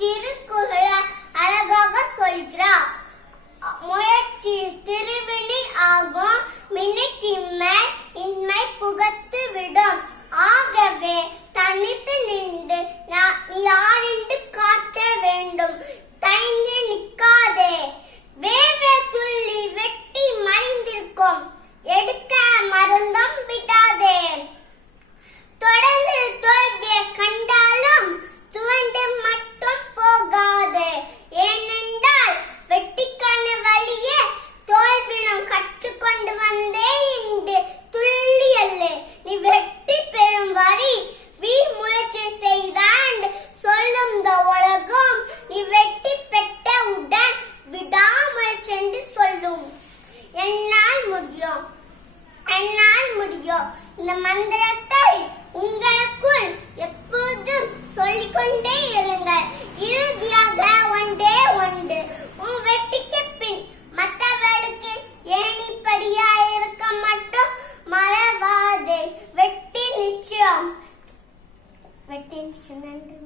திருக்கு முடியும். என்னால் முடியும். இந்த மந்திரத்தை உங்களுக்குள் எப்போதும் சொல்லிக்கொண்டே இருங்கள். இறுதியாக ஒன்றே ஒன்று. உன் வெட்டிக்கு பின் மற்றவர்களுக்கு ஏணிப்படியா இருக்க மட்டும் மறவாதே. வெட்டி நிச்சயம். வெட்டி நிச்சயம். நன்றி